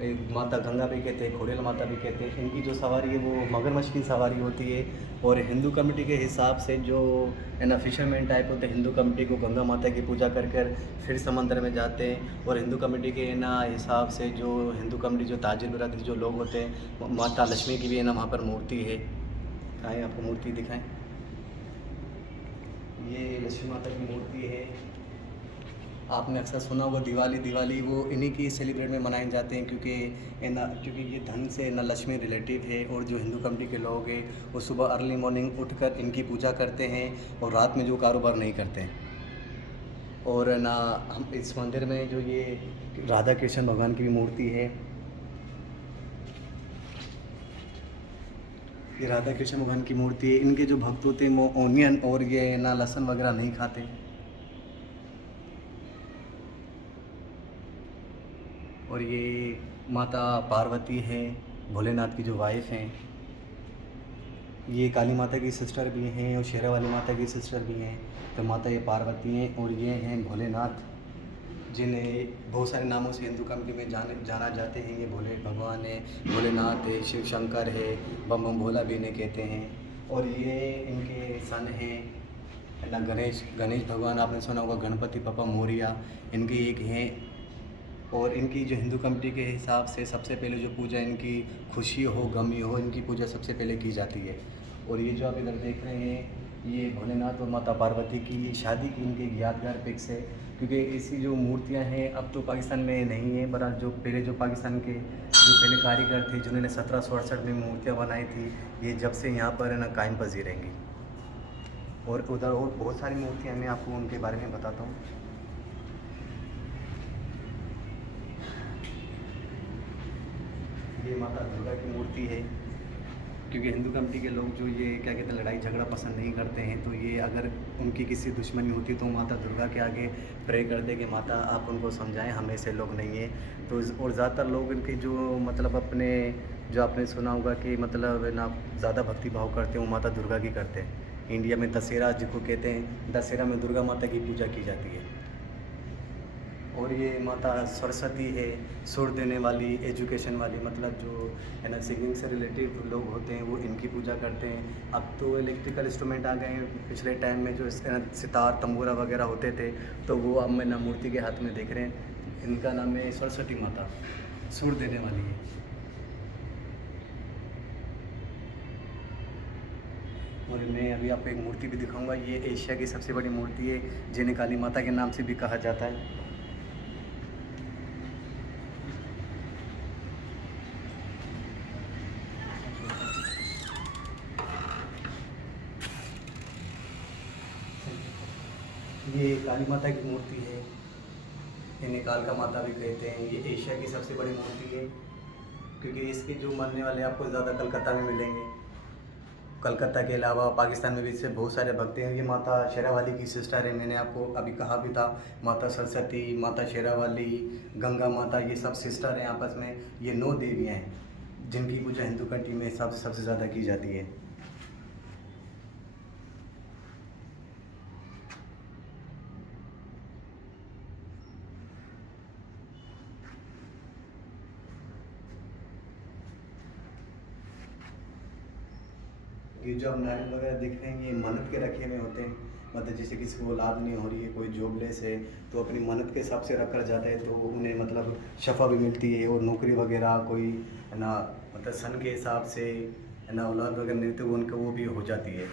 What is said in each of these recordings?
माता गंगा भी कहते हैं, खोड़ेल माता भी कहते हैं। इनकी जो सवारी है वो मगरमच्छ की सवारी होती है। और हिंदू कम्युनिटी के हिसाब से जो है ना फिशरमैन टाइप होते हैं, हिंदू कम्युनिटी को गंगा माता की पूजा कर कर फिर समंदर में जाते हैं। और हिंदू कम्युनिटी के ना हिसाब से जो हिंदू कम्युनिटी जो ताजिर बिरादरी जो लोग होते हैं, माता लक्ष्मी की भी है ना वहाँ पर मूर्ति है। दिखाएँ आपको मूर्ति दिखाएँ, ये लक्ष्मी माता की मूर्ति है। आपने अक्सर सुना होगा दिवाली, दिवाली वो इन्हीं की सेलिब्रेट में मनाए जाते हैं, क्योंकि ये धन से ना लक्ष्मी रिलेटिव है। और जो हिंदू कम्युनिटी के लोग हैं वो सुबह अर्ली मॉर्निंग उठकर इनकी पूजा करते हैं और रात में जो कारोबार नहीं करते हैं। और ना हम इस मंदिर में जो ये राधा कृष्ण भगवान की भी मूर्ति है, ये राधा कृष्ण भगवान की मूर्ति है। इनके जो भक्त होते हैं वो ऑनियन और ये ना लहसुन वगैरह नहीं खाते। और ये माता पार्वती है, भोलेनाथ की जो वाइफ हैं। ये काली माता की सिस्टर भी हैं और शेरा वाली माता की सिस्टर भी हैं। तो माता ये पार्वती हैं और ये हैं भोलेनाथ, जिन्हें बहुत सारे नामों से हिंदू कम्युनिटी में जाना जाते हैं। ये भोले भगवान है, भोलेनाथ है, शिव शंकर है, बम बम भोला भी इन्हें कहते हैं। और ये इनके सन हैं ना गणेश, गणेश भगवान आपने सुना होगा, गणपति बप्पा मोरिया इनके एक हैं। और इनकी जो हिंदू कम्युनिटी के हिसाब से सबसे पहले जो पूजा इनकी खुशी हो गमी हो, इनकी पूजा सबसे पहले की जाती है। और ये जो आप इधर देख रहे हैं ये भोलेनाथ और माता पार्वती की शादी की इनके एक यादगार पिक्स है। क्योंकि ऐसी जो मूर्तियां हैं अब तो पाकिस्तान में नहीं है, बरा जो पहले जो पाकिस्तान के जो पहले कारीगर थे जिन्होंने 1768 में मूर्तियाँ बनाई थी, ये जब से यहाँ पर है ना कायम पजीर रहेंगी। और उधर और बहुत सारी मूर्तियाँ मैं आपको उनके बारे में बताता हूँ। ये माता दुर्गा की मूर्ति है। क्योंकि हिंदू कम्युनिटी के लोग जो ये क्या कहते हैं लड़ाई झगड़ा पसंद नहीं करते हैं, तो ये अगर उनकी किसी दुश्मनी होती है तो माता दुर्गा के आगे प्रे करते कि माता आप उनको समझाएं, हम ऐसे लोग नहीं हैं। तो और ज़्यादातर लोग इनके जो मतलब अपने जो आपने सुना होगा कि मतलब है ना ज़्यादा भक्ति भाव करते हैं वो माता दुर्गा की करते हैं। इंडिया में दशहरा जिसको कहते हैं, दशहरा में दुर्गा माता की पूजा की जाती है। और ये माता सरस्वती है, सुर देने वाली, एजुकेशन वाली, मतलब जो है ना सिंगिंग से रिलेटेड लोग होते हैं वो इनकी पूजा करते हैं। अब तो इलेक्ट्रिकल इंस्ट्रूमेंट आ गए हैं, पिछले टाइम में जो सितार तंबूरा वगैरह होते थे तो वो अब मैं ना मूर्ति के हाथ में देख रहे हैं। इनका नाम है सरस्वती माता, सुर देने वाली है। और मैं अभी आपको एक मूर्ति भी दिखाऊंगा। ये एशिया की सबसे बड़ी मूर्ति है जिन्हें काली माता के नाम से भी कहा जाता है। ये काली माता की मूर्ति है, इन्हें कालका माता भी कहते हैं। ये एशिया की सबसे बड़ी मूर्ति है, क्योंकि इसके जो मानने वाले आपको ज़्यादा कलकत्ता में मिलेंगे। कलकत्ता के अलावा पाकिस्तान में भी इससे बहुत सारे भक्त हैं। ये माता शेरावाली की सिस्टर है, मैंने आपको अभी कहा भी था। माता सरस्वती, माता शेरावाली, गंगा माता, ये सब सिस्टर हैं आपस में। ये 9 देवियाँ हैं जिनकी पूजा हिंदू कंट्री में सबसे ज़्यादा की जाती है। ये जो आप नारियल वगैरह देख रहे हैं ये मन्नत के रखे हुए होते हैं। मतलब जैसे किसी को औलाद नहीं हो रही है, कोई जॉबलेस है, तो अपनी मन्नत के हिसाब से रख कर जाता है तो उन्हें मतलब शफ़ा भी मिलती है। और नौकरी वगैरह कोई है ना मतलब सन के हिसाब से है ना औलाद वगैरह नहीं, तो उनको वो भी हो जाती है।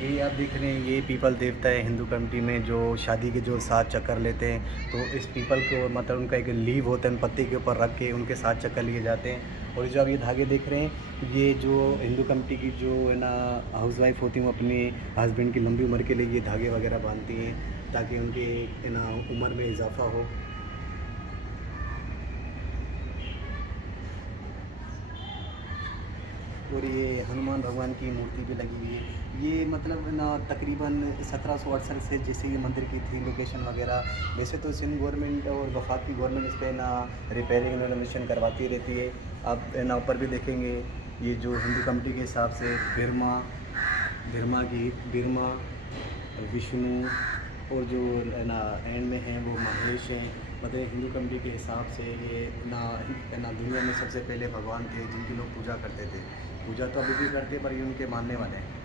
ये आप देख रहे हैं ये पीपल देवता है हिंदू कम्युनिटी में, जो शादी के जो 7 चक्कर लेते हैं तो इस पीपल को मतलब उनका एक लीव होता है, पत्ते के ऊपर रख के उनके 7 चक्कर लिए जाते हैं। और जो आप ये धागे देख रहे हैं ये जो हिंदू कम्युनिटी की जो है ना हाउसवाइफ होती हैं वो अपने हस्बैंड की लंबी उम्र के लिए ये धागे वगैरह बांधती हैं ताकि उनकी है ना उम्र में इजाफा हो। और ये हनुमान भगवान की मूर्ति भी लगी हुई है। ये मतलब ना तकरीबन 1768 से जैसे ये मंदिर की थी लोकेशन वगैरह। वैसे तो सिंध गवर्नमेंट और वफाक की गवर्नमेंट इस पर ना रिपेयरिंग रेनोवेशन करवाती रहती है। आप ना ऊपर भी देखेंगे ये जो हिंदू कम्युनिटी के हिसाब से बिरमा, बिरमा, विष्णु और जो है ना एंड में हैं वो महेश हैं। मतलब हिंदू कम्युनिटी के हिसाब से ये ना ना दुनिया में सबसे पहले भगवान थे जिनकी लोग पूजा करते थे। पूजा तो अभी भी करते हैं पर ये उनके मानने वाले हैं।